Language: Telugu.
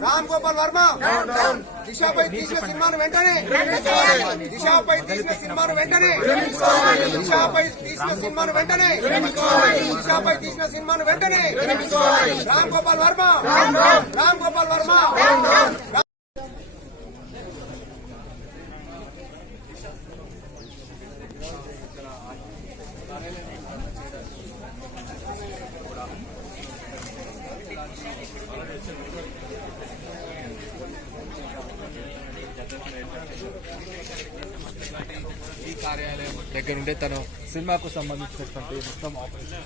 రామ్ గోపాల్ వర్మ దిశపై తీసిన సినిమాను వెంటనే దిశపై తీసిన సినిమాను వెంటనే దిశపై తీసిన సినిమాను వెంటనే దిశపై తీసిన సినిమాను వెంటనే రామ్ గోపాల్ వర్మ రామ్ గోపాల్ వర్మ ఈ కార్యాలయం దగ్గర ఉండే తను సినిమాకు సంబంధించినటువంటి మొత్తం ఆపరేషన్